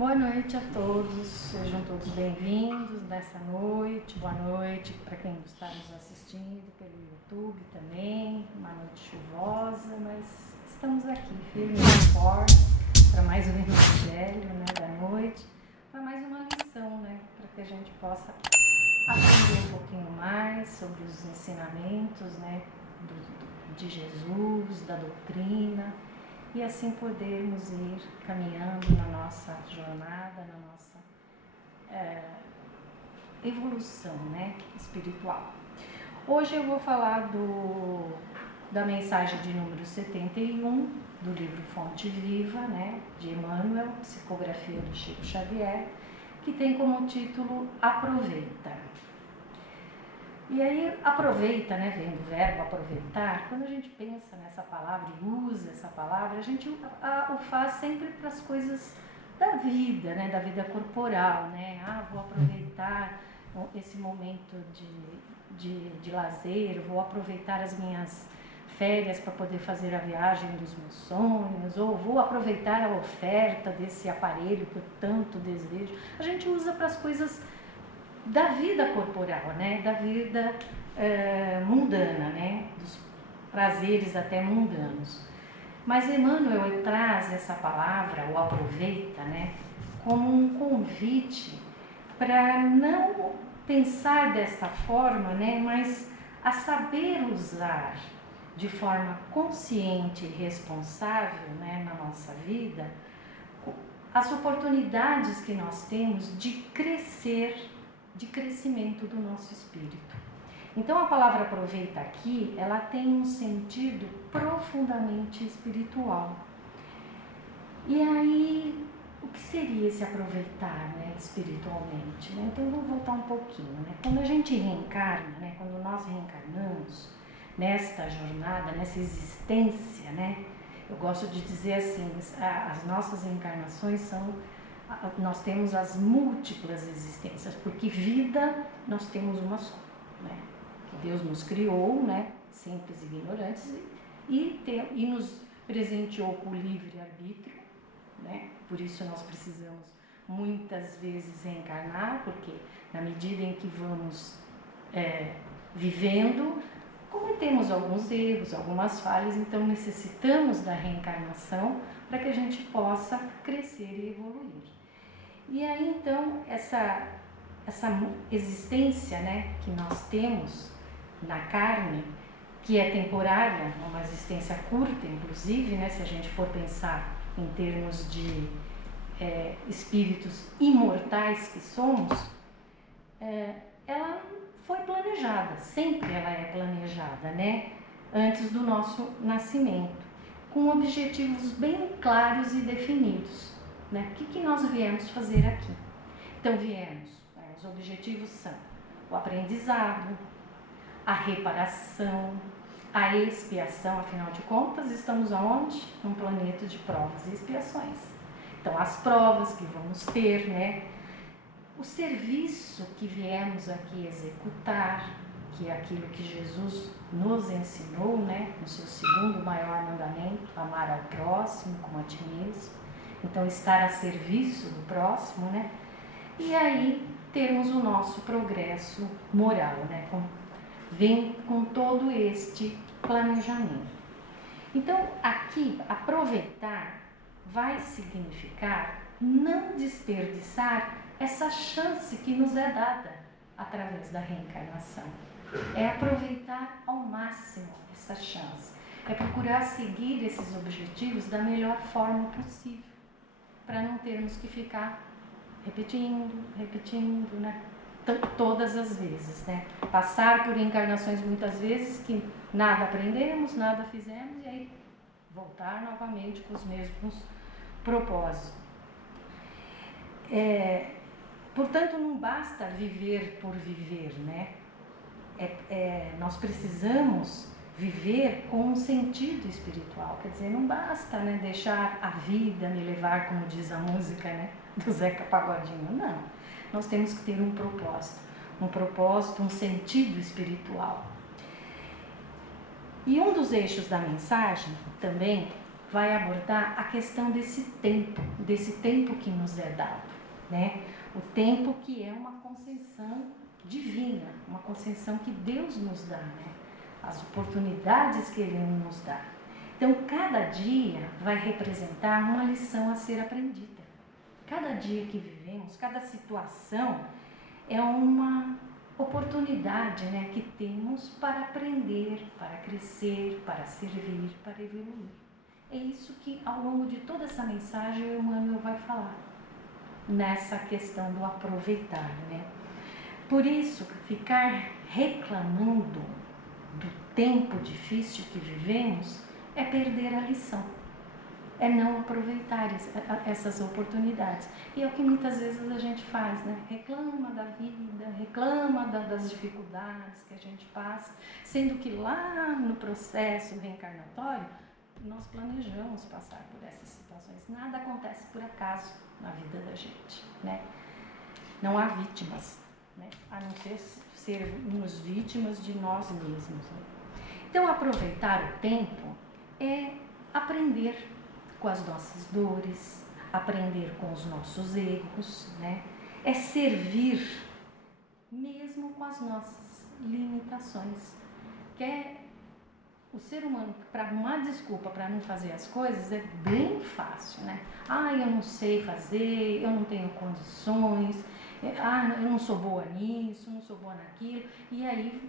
Boa noite a todos, sejam todos bem-vindos nessa noite. Boa noite para quem está nos assistindo pelo YouTube também. Uma noite chuvosa, mas estamos aqui firmes e fortes para mais um Evangelho, né, da noite, para mais uma lição, né, para que a gente possa aprender um pouquinho mais sobre os ensinamentos, né, de Jesus, da doutrina, e assim podermos ir caminhando na nossa jornada, na nossa evolução, né, espiritual. Hoje eu vou falar da mensagem de número 71 do livro Fonte Viva, né, de Emmanuel, psicografia do Chico Xavier, que tem como título Aproveita. E aí, aproveita, né, vem do verbo aproveitar. Quando a gente pensa nessa palavra e usa essa palavra, a gente o faz sempre para as coisas da vida, né, da vida corporal, né? Vou aproveitar esse momento de lazer, vou aproveitar as minhas férias para poder fazer a viagem dos meus sonhos, ou vou aproveitar a oferta desse aparelho que eu tanto desejo. A gente usa para as coisas da vida corporal, né? Da vida mundana, né? Dos prazeres até mundanos. Mas Emmanuel traz essa palavra, o aproveita, né? Como um convite para não pensar desta forma, né? Mas a saber usar de forma consciente e responsável, né? Na nossa vida, as oportunidades que nós temos de crescer, de crescimento do nosso espírito. Então a palavra aproveita aqui, ela tem um sentido profundamente espiritual. E aí, o que seria esse aproveitar, né, espiritualmente? Né? Então vamos voltar um pouquinho, né? Quando a gente reencarna, né, quando nós reencarnamos nesta jornada, nessa existência, né? Eu gosto de dizer assim, as nossas reencarnações são, nós temos as múltiplas existências, porque vida nós temos uma só, né? Que Deus nos criou, né? Simples e ignorantes, e nos presenteou com o livre-arbítrio, né? Por isso nós precisamos muitas vezes reencarnar, porque na medida em que vamos vivendo, cometemos alguns erros, algumas falhas, então necessitamos da reencarnação para que a gente possa crescer e evoluir. E aí então essa existência, né, que nós temos na carne, que é temporária, uma existência curta inclusive, né, se a gente for pensar em termos de espíritos imortais que somos, ela foi planejada, sempre ela é planejada, né, antes do nosso nascimento, com objetivos bem claros e definidos, né? O que nós viemos fazer aqui? Então os objetivos são o aprendizado, a reparação, a expiação, afinal de contas, estamos aonde? Num planeta de provas e expiações. Então, as provas que vamos ter, né? O serviço que viemos aqui executar, que é aquilo que Jesus nos ensinou, né? No seu segundo maior mandamento, amar ao próximo como a ti mesmo. Então, estar a serviço do próximo, né? E aí, termos o nosso progresso moral, né? Vem com todo este planejamento. Então, aqui, aproveitar vai significar não desperdiçar essa chance que nos é dada através da reencarnação. É aproveitar ao máximo essa chance. É procurar seguir esses objetivos da melhor forma possível, para não termos que ficar repetindo, né? Todas as vezes, né? Passar por encarnações muitas vezes que nada aprendemos, nada fizemos, e aí voltar novamente com os mesmos propósitos. Portanto, não basta viver por viver, né? Nós precisamos viver com um sentido espiritual, quer dizer, não basta, né, deixar a vida me levar, como diz a música, né, do Zeca Pagodinho, não. Nós temos que ter um propósito, um sentido espiritual. E um dos eixos da mensagem também vai abordar a questão desse tempo que nos é dado, né? O tempo que é uma concessão divina, uma concessão que Deus nos dá, né? As oportunidades que Ele nos dá. Então, cada dia vai representar uma lição a ser aprendida. Cada dia que vivemos, cada situação é uma oportunidade, né, que temos para aprender, para crescer, para servir, para evoluir. É isso que ao longo de toda essa mensagem o Emmanuel vai falar, nessa questão do aproveitar, né? Por isso, ficar reclamando do tempo difícil que vivemos é perder a lição, é não aproveitar essas oportunidades. E é o que muitas vezes a gente faz, né? Reclama da vida, reclama das dificuldades que a gente passa, sendo que lá no processo reencarnatório nós planejamos passar por essas situações. Nada acontece por acaso na vida da gente, né? Não há vítimas, né? A não ser sermos vítimas de nós mesmos, né? Então, aproveitar o tempo é aprender com as nossas dores, aprender com os nossos erros, né? É servir mesmo com as nossas limitações. Que é o ser humano, para arrumar desculpa para não fazer as coisas, é bem fácil, né? Ah, eu não sei fazer, eu não tenho condições, eu não sou boa nisso, não sou boa naquilo. E aí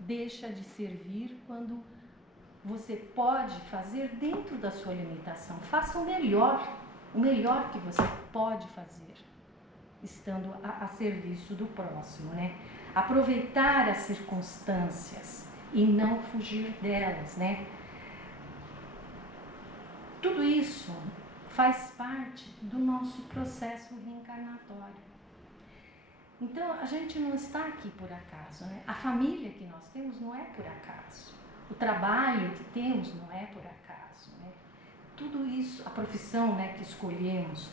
deixa de servir quando você pode fazer dentro da sua limitação. Faça o melhor que você pode fazer, estando a serviço do próximo, né? Aproveitar as circunstâncias e não fugir delas, né? Tudo isso faz parte do nosso processo reencarnatório. Então, a gente não está aqui por acaso, né? A família que nós temos não é por acaso. O trabalho que temos não é por acaso, né? Tudo isso, a profissão, né, que escolhemos,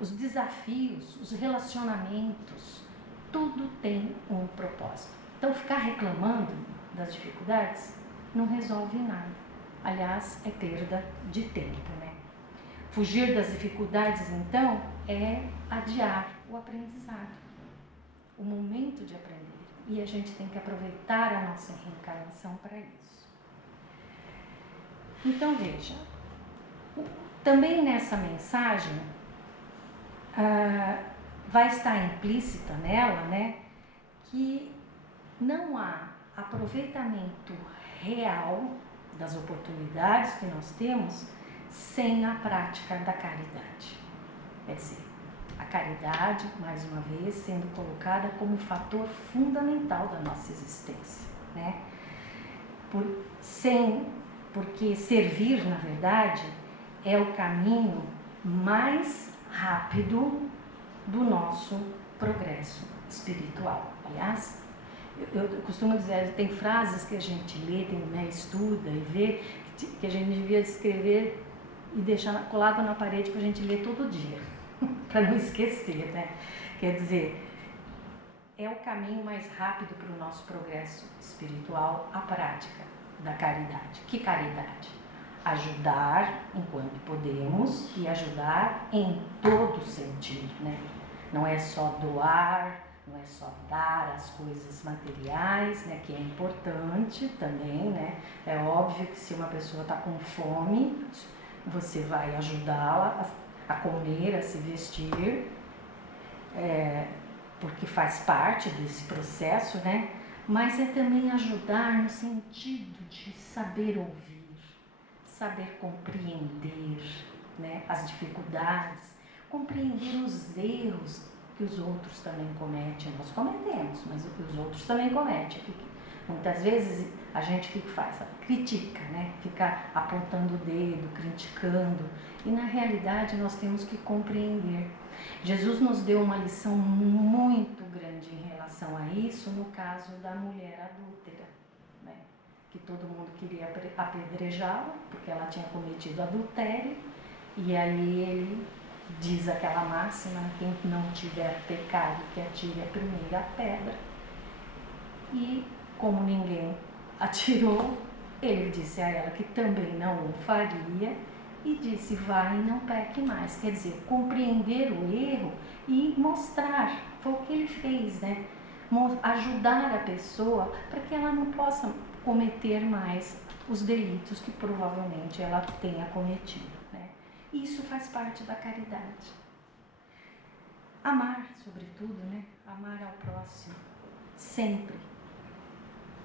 os desafios, os relacionamentos, tudo tem um propósito. Então, ficar reclamando das dificuldades não resolve nada. Aliás, é perda de tempo, né? Fugir das dificuldades, então, é adiar o aprendizado, o momento de aprender. E a gente tem que aproveitar a nossa reencarnação para isso. Então, veja, também nessa mensagem vai estar implícita nela, né, que não há aproveitamento real das oportunidades que nós temos sem a prática da caridade. Quer dizer, a caridade, mais uma vez, sendo colocada como fator fundamental da nossa existência, né? Porque servir, na verdade, é o caminho mais rápido do nosso progresso espiritual. Aliás, eu costumo dizer, tem frases que a gente lê, né, estuda e vê, que a gente devia escrever e deixar colado na parede para a gente ler todo dia, para não esquecer, né? Quer dizer, é o caminho mais rápido para o nosso progresso espiritual, a prática da caridade. Que caridade? Ajudar enquanto podemos e ajudar em todo sentido, né? Não é só doar, não é só dar as coisas materiais, né, que é importante também, né? É óbvio que se uma pessoa está com fome, você vai ajudá-la a comer, a se vestir, porque faz parte desse processo, né? Mas é também ajudar no sentido de saber ouvir, saber compreender, né, as dificuldades, compreender os erros que os outros também cometem. Nós cometemos, mas os outros também cometem. Muitas vezes a gente, o que faz? Critica, né? Fica apontando o dedo, criticando. E na realidade nós temos que compreender. Jesus nos deu uma lição muito grande em relação a isso, no caso da mulher adúltera, né? Que todo mundo queria apedrejá-la, porque ela tinha cometido adultério. E aí ele diz aquela máxima: quem não tiver pecado, que atire a primeira pedra. E como ninguém atirou, Ele disse a ela que também não o faria e disse, vai e não peque mais. Quer dizer, compreender o erro e mostrar, foi o que ele fez, né? Ajudar a pessoa para que ela não possa cometer mais os delitos que provavelmente ela tenha cometido, né? Isso faz parte da caridade. Amar, sobretudo, né? Amar ao próximo, sempre,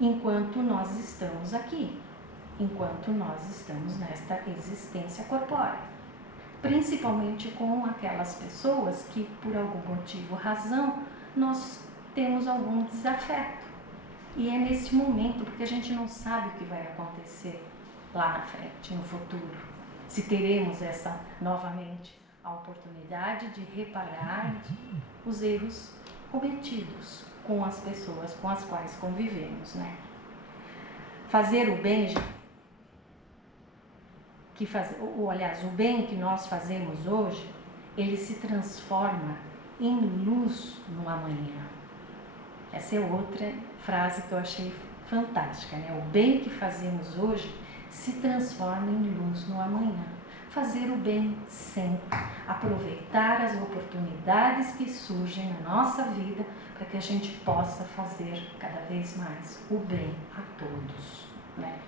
enquanto nós estamos aqui, enquanto nós estamos nesta existência corpórea. Principalmente com aquelas pessoas que, por algum motivo ou razão, nós temos algum desafeto. E é nesse momento, porque a gente não sabe o que vai acontecer lá na frente, no futuro. Se teremos essa, novamente, a oportunidade de reparar os erros cometidos com as pessoas com as quais convivemos, né? Fazer o bem, aliás, o bem que nós fazemos hoje, ele se transforma em luz no amanhã. Essa é outra frase que eu achei fantástica, né? O bem que fazemos hoje se transforma em luz no amanhã. Fazer o bem sempre, aproveitar as oportunidades que surgem na nossa vida para que a gente possa fazer cada vez mais o bem a todos, né?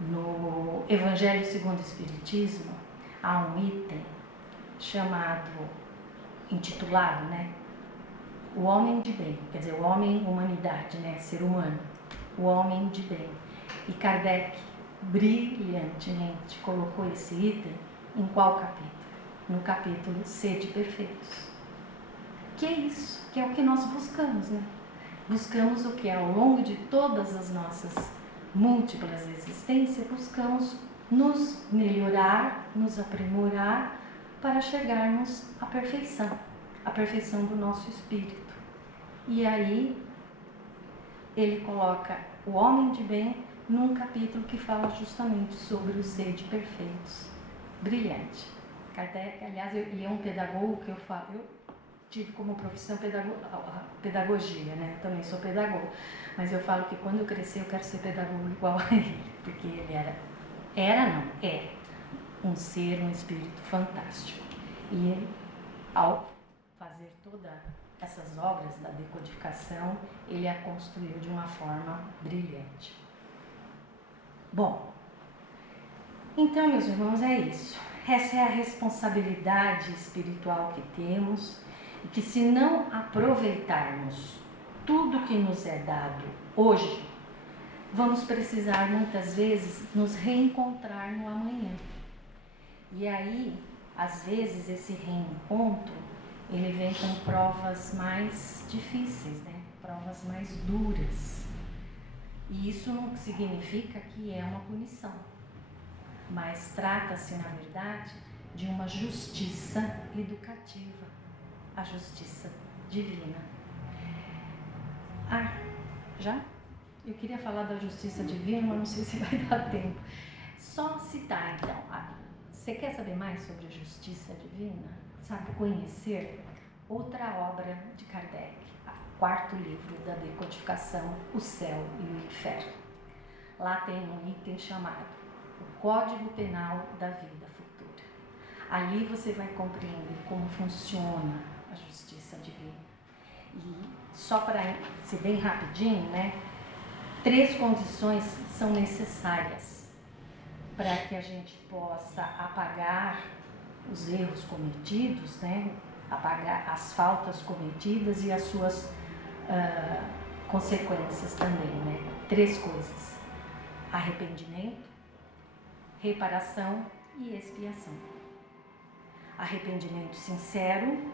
No Evangelho segundo o Espiritismo, há um item intitulado, né? O homem de bem, quer dizer, o homem humanidade, né? Ser humano, o homem de bem. E Kardec brilhantemente colocou esse item em qual capítulo? No capítulo Sede Perfeitos. Que é isso, que é o que nós buscamos, né? Buscamos o que? Ao longo de todas as nossas múltiplas existências, buscamos nos melhorar, nos aprimorar para chegarmos à perfeição do nosso espírito. E aí ele coloca o homem de bem num capítulo que fala justamente sobre os sede perfeitos. Brilhante. Kardec, aliás, ele é um pedagogo que eu tive como profissão pedagogia, né? Eu também sou pedagogo, mas eu falo que quando eu crescer eu quero ser pedagogo igual a ele, porque ele é um ser, um espírito fantástico. E ele, ao fazer todas essas obras da decodificação, ele a construiu de uma forma brilhante. Bom, então, meus irmãos, é isso. Essa é a responsabilidade espiritual que temos e que, se não aproveitarmos tudo que nos é dado hoje, vamos precisar muitas vezes nos reencontrar no amanhã. E aí, às vezes, esse reencontro, ele vem com provas mais difíceis, né? Provas mais duras. E isso não significa que é uma punição, mas trata-se, na verdade, de uma justiça educativa, a justiça divina. Já? Eu queria falar da justiça divina, mas não sei se vai dar tempo. Só citar, então, você quer saber mais sobre a justiça divina? Sabe, conhecer outra obra de Kardec, o quarto livro da decodificação, O Céu e o Inferno. Lá tem um item chamado O Código Penal da Vida Futura. Ali você vai compreender como funciona a justiça divina. E só para ser bem rapidinho, né? 3 condições são necessárias para que a gente possa apagar os erros cometidos, né? Apagar as faltas cometidas e as suas consequências também, né? 3 coisas: arrependimento, reparação e expiação. Arrependimento sincero,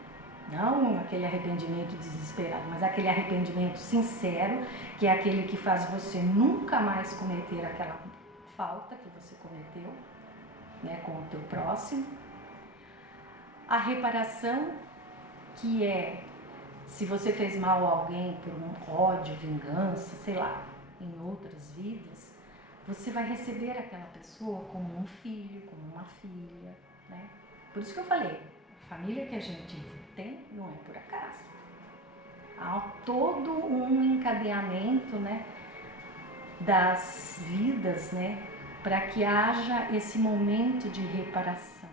não aquele arrependimento desesperado, mas aquele arrependimento sincero, que é aquele que faz você nunca mais cometer aquela falta que você cometeu, né, com o teu próximo. A reparação, que é se você fez mal a alguém por um ódio, vingança, sei lá, em outras vidas, você vai receber aquela pessoa como um filho, como uma filha, né? Por isso que eu falei, a família que a gente tem não é por acaso. Há todo um encadeamento, né, das vidas, né? Para que haja esse momento de reparação.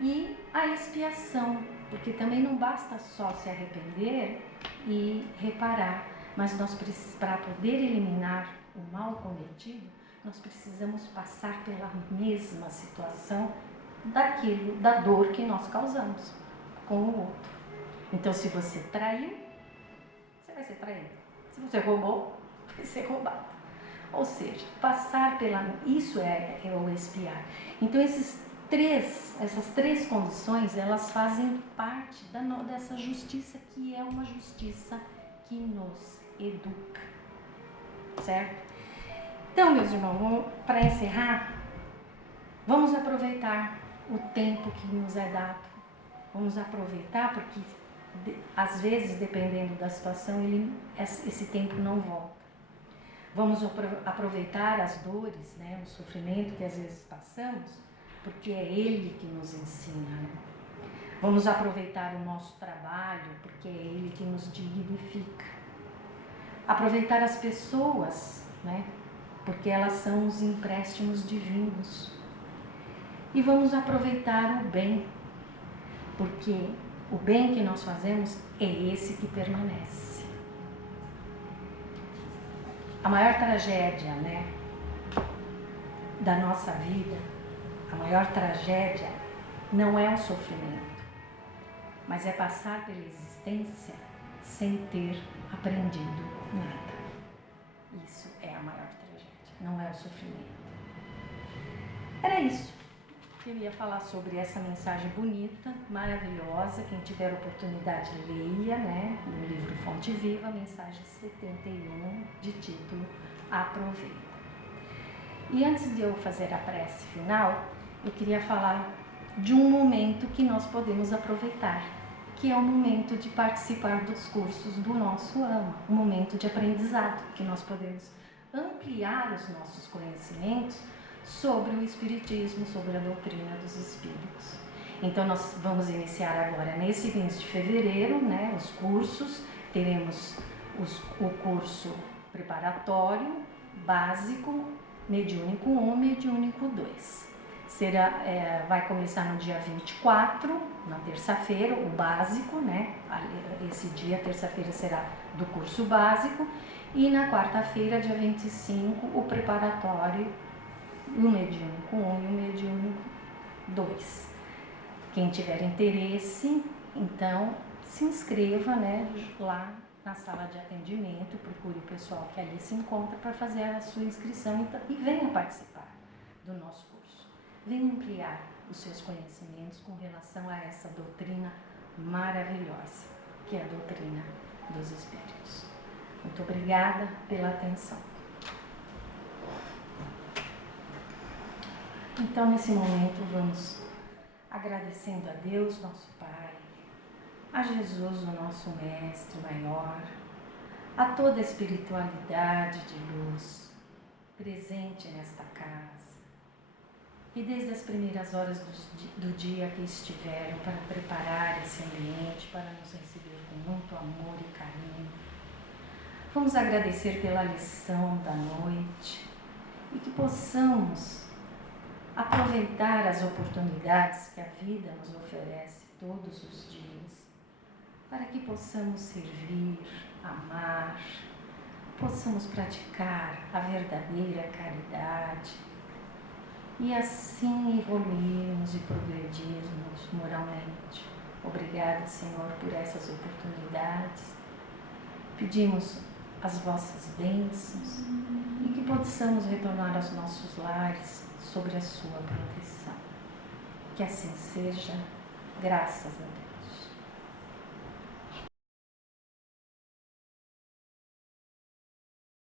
E a expiação, porque também não basta só se arrepender e reparar, mas nós para poder eliminar o mal cometido, nós precisamos passar pela mesma situação da dor que nós causamos com o outro. Então, se você traiu, você vai ser traído. Se você roubou, vai ser roubado. Ou seja, passar isso é o expiar. Então, essas três condições, elas fazem parte dessa justiça, que é uma justiça que nos educa, certo? Então, meus irmãos, para encerrar, vamos aproveitar o tempo que nos é dado. Vamos aproveitar, porque às vezes, dependendo da situação, esse tempo não volta. Vamos aproveitar as dores, né, o sofrimento que às vezes passamos, porque é Ele que nos ensina, né? Vamos aproveitar o nosso trabalho, porque é Ele que nos dignifica. Aproveitar as pessoas, né, porque elas são os empréstimos divinos. E vamos aproveitar o bem, porque o bem que nós fazemos é esse que permanece. A maior tragédia, né, da nossa vida, a maior tragédia não é o sofrimento, mas é passar pela existência sem ter aprendido nada. Isso é a maior tragédia, não é o sofrimento. Era isso. Eu ia falar sobre essa mensagem bonita, maravilhosa. Quem tiver oportunidade, leia, né, no livro Fonte Viva, mensagem 71, de título Aproveita. E antes de eu fazer a prece final, eu queria falar de um momento que nós podemos aproveitar, que é o momento de participar dos cursos do nosso AMA, um momento de aprendizado, que nós podemos ampliar os nossos conhecimentos sobre o Espiritismo, sobre a doutrina dos Espíritos. Então, nós vamos iniciar agora, nesse mês de fevereiro, né, os cursos. Teremos o curso preparatório, básico, mediúnico 1, mediúnico 2. Vai começar no dia 24, na terça-feira, o básico, né? Esse dia, terça-feira, será do curso básico. E na quarta-feira, dia 25, o preparatório, o mediúnico 1 e o mediúnico 2. Quem tiver interesse, então, se inscreva, né, lá na sala de atendimento, procure o pessoal que ali se encontra para fazer a sua inscrição e venha participar do nosso curso. Venha ampliar os seus conhecimentos com relação a essa doutrina maravilhosa, que é a doutrina dos Espíritos. Muito obrigada pela atenção. Então, nesse momento, vamos agradecendo a Deus, nosso Pai, a Jesus, o nosso Mestre maior, a toda a espiritualidade de luz presente nesta casa, e desde as primeiras horas do dia que estiveram para preparar esse ambiente, para nos receber com muito amor e carinho. Vamos agradecer pela lição da noite e que possamos aproveitar as oportunidades que a vida nos oferece todos os dias, para que possamos servir, amar, possamos praticar a verdadeira caridade e assim evoluirmos e progredirmos moralmente. Obrigada, Senhor, por essas oportunidades. Pedimos as vossas bênçãos e que possamos retornar aos nossos lares sobre a sua proteção. Que assim seja, graças a Deus.